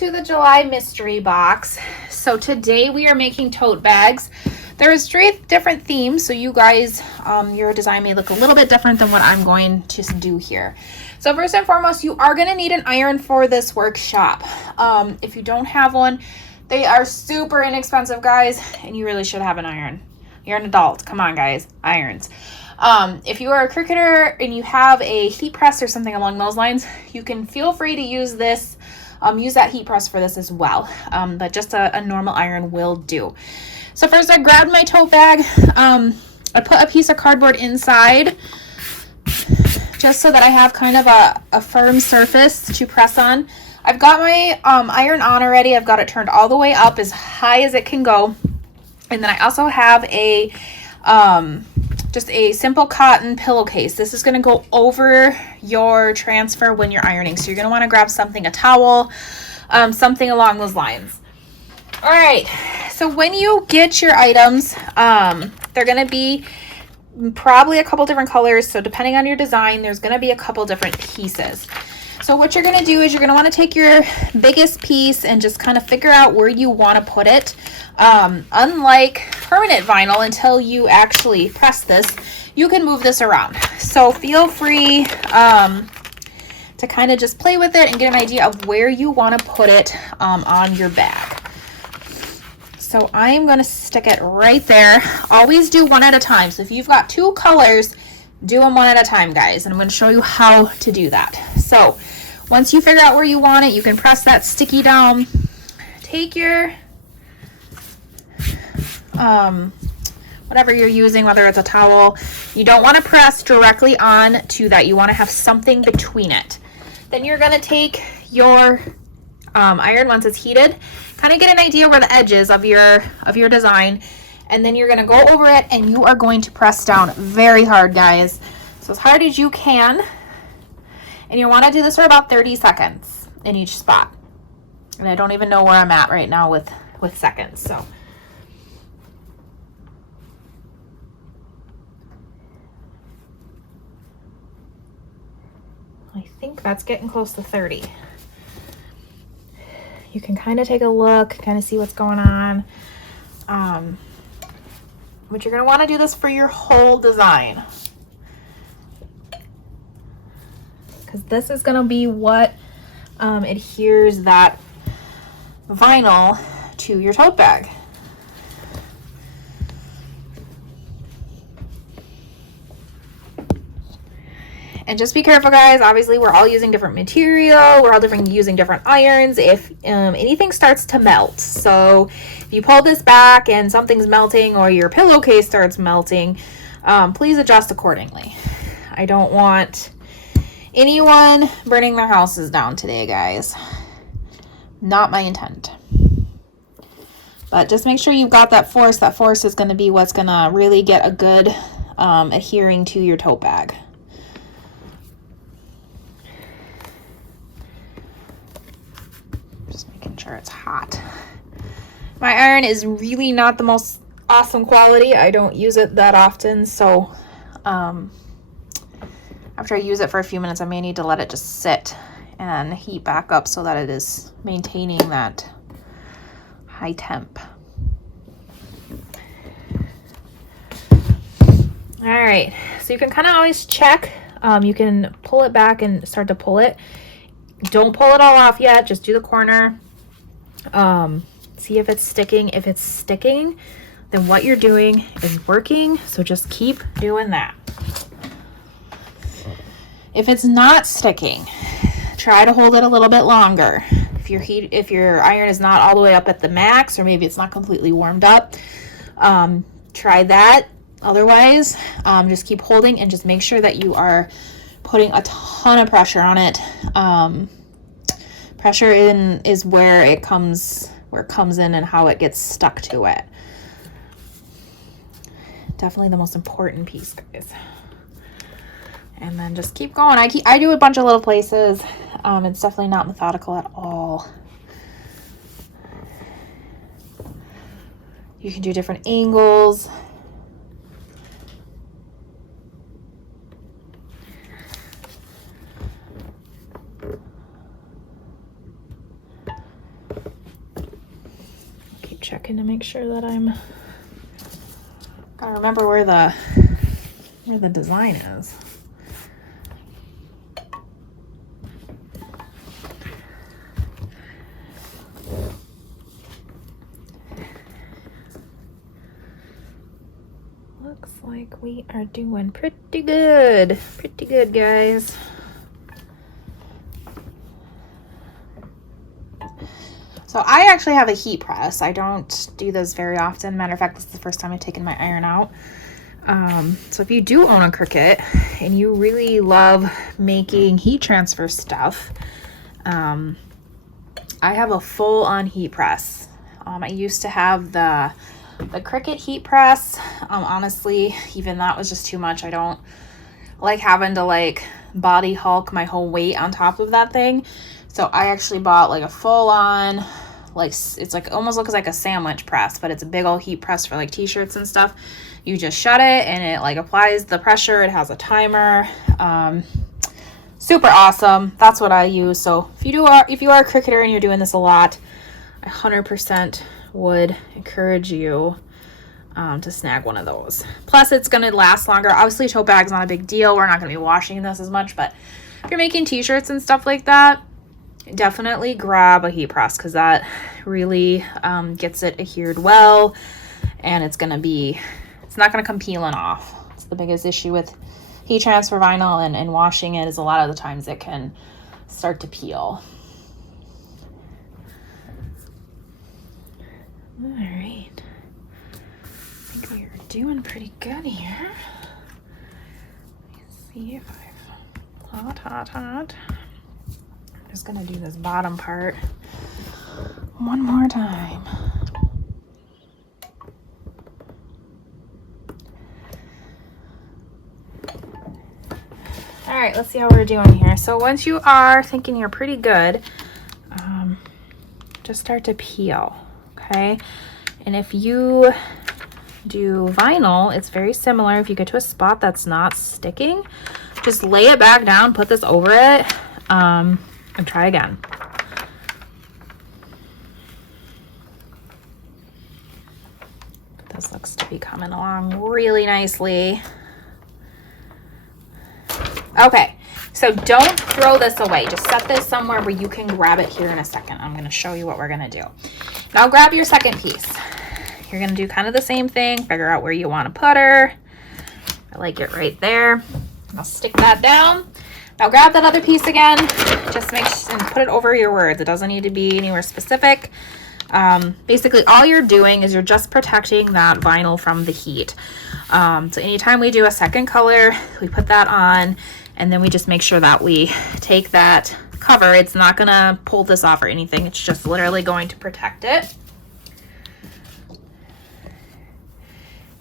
to the July mystery box. So today we are making tote bags. There's 3 different themes, so you guys, your design may look a little bit different than what I'm going to do here. So first and foremost, you are going to need an iron for this workshop. If you don't have one, they are super inexpensive, guys, and you really should have an iron. You're an adult. Come on, guys. Irons. If you are a cricketer and you have a heat press or something along those lines, you can feel free to use this. Use that heat press for this as well. But just a normal iron will do. So first I grabbed my tote bag. I put a piece of cardboard inside just so that I have kind of a firm surface to press on. I've got my iron on already. I've got it turned all the way up as high as it can go. And then I also have a just a simple cotton pillowcase. This is going to go over your transfer when you're ironing. So you're going to want to grab something, a towel, something along those lines. All right. So when you get your items, they're going to be probably a couple different colors. So depending on your design, there's going to be a couple different pieces. So what you're going to do is you're going to want to take your biggest piece and just kind of figure out where you want to put it. Unlike permanent vinyl, until you actually press this, you can move this around. So feel free to kind of just play with it and get an idea of where you want to put it on your bag. So I'm going to stick it right there. Always do one at a time. So if you've got 2 colors, do them one at a time, guys. And I'm going to show you how to do that. So once you figure out where you want it, you can press that sticky down. Take your whatever you're using, whether it's a towel. You don't want to press directly on to that. You want to have something between it. Then you're going to take your iron once it's heated, kind of get an idea where the edge is of your design, and then you're going to go over it and you are going to press down very hard, guys. So as hard as you can. And you want to do this for about 30 seconds in each spot. And I don't even know where I'm at right now with seconds. So I think that's getting close to 30. You can kind of take a look, kind of see what's going on. But you're going to want to do this for your whole design, because this is going to be what adheres that vinyl to your tote bag. And just be careful, guys. Obviously, we're all using different material. We're all using different irons. If anything starts to melt, so if you pull this back and something's melting or your pillowcase starts melting, please adjust accordingly. I don't want anyone burning their houses down today, guys. Not my intent. But just make sure you've got that force. That force is going to be what's going to really get a good adhering to your tote bag. Just making sure it's hot. My iron is really not the most awesome quality. I don't use it that often, so after I use it for a few minutes, I may need to let it just sit and heat back up so that it is maintaining that high temp. All right, so you can kind of always check. You can pull it back and start to pull it. Don't pull it all off yet. Just do the corner. See if it's sticking. If it's sticking, then what you're doing is working. So just keep doing that. If it's not sticking, try to hold it a little bit longer. If your iron is not all the way up at the max, or maybe it's not completely warmed up, try that. Otherwise, just keep holding and just make sure that you are putting a ton of pressure on it. Pressure in is where it comes in and how it gets stuck to it. Definitely the most important piece, guys. And then just keep going. I do a bunch of little places. It's definitely not methodical at all. You can do different angles. checking to make sure that I'm, gotta remember where the design is. Looks like we are doing pretty good, guys. So I actually have a heat press. I don't do this very often. Matter of fact, this is the first time I've taken my iron out. So if you do own a Cricut and you really love making heat transfer stuff, I have a full-on heat press. I used to have the Cricut heat press. Honestly, even that was just too much. I don't like having to like body hulk my whole weight on top of that thing. So I actually bought like a full-on, like, it's like almost looks like a sandwich press, but it's a big old heat press for like t-shirts and stuff. You just shut it and it like applies the pressure. It has a timer. Super awesome. That's what I use. So if you are a Cricketer and you're doing this a lot, I 100% would encourage you to snag one of those. Plus it's going to last longer. Obviously tote bag's not a big deal. We're not going to be washing this as much, but if you're making t-shirts and stuff like that, definitely grab a heat press, because that really gets it adhered well, and it's not going to come peeling off. It's the biggest issue with heat transfer vinyl and washing it, is a lot of the times it can start to peel. All right, I think we are doing pretty good here. Let's see if I've hot. I'm just gonna do this bottom part one more time. All right, let's see how we're doing here. So once you are thinking you're pretty good, just start to peel, okay? And if you do vinyl, it's very similar. If you get to a spot that's not sticking, just lay it back down, put this over it, and try again. This looks to be coming along really nicely. Okay, so don't throw this away. Just set this somewhere where you can grab it here in a second. I'm going to show you what we're going to do. Now grab your second piece. You're going to do kind of the same thing. Figure out where you want to put her. I like it right there. I'll stick that down. Now grab that other piece again. Just and put it over your words. It doesn't need to be anywhere specific. Basically, all you're doing is you're just protecting that vinyl from the heat. So anytime we do a second color, we put that on, and then we just make sure that we take that cover. It's not going to pull this off or anything. It's just literally going to protect it.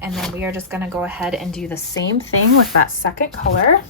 And then we are just going to go ahead and do the same thing with that second color.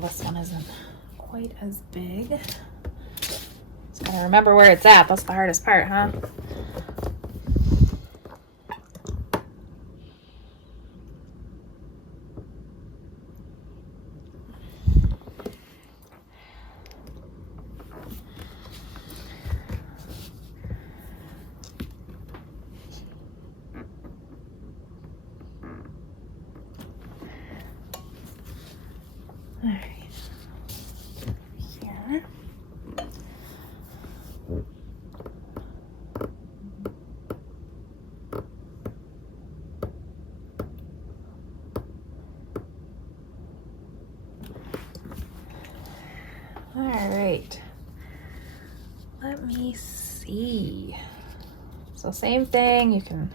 This one isn't quite as big. Just gotta remember where it's at. That's the hardest part, huh? All right. Here. All right. Let me see. So same thing, you can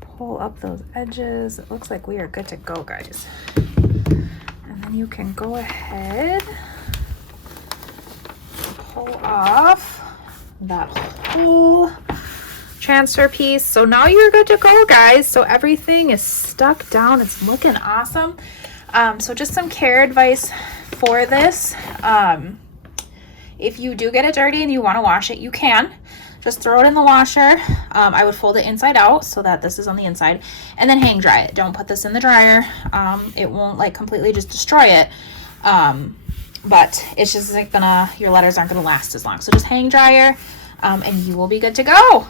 pull up those edges. It looks like we are good to go, guys. And then you can go ahead and pull off that whole transfer piece. So now you're good to go, guys. So everything is stuck down. It's looking awesome. So just some care advice for this. If you do get it dirty and you want to wash it, you can. Just throw it in the washer. I would fold it inside out so that this is on the inside, and then hang dry it. Don't put this in the dryer. It won't like completely just destroy it. But it's just like your letters aren't gonna last as long. So just hang dryer, and you will be good to go.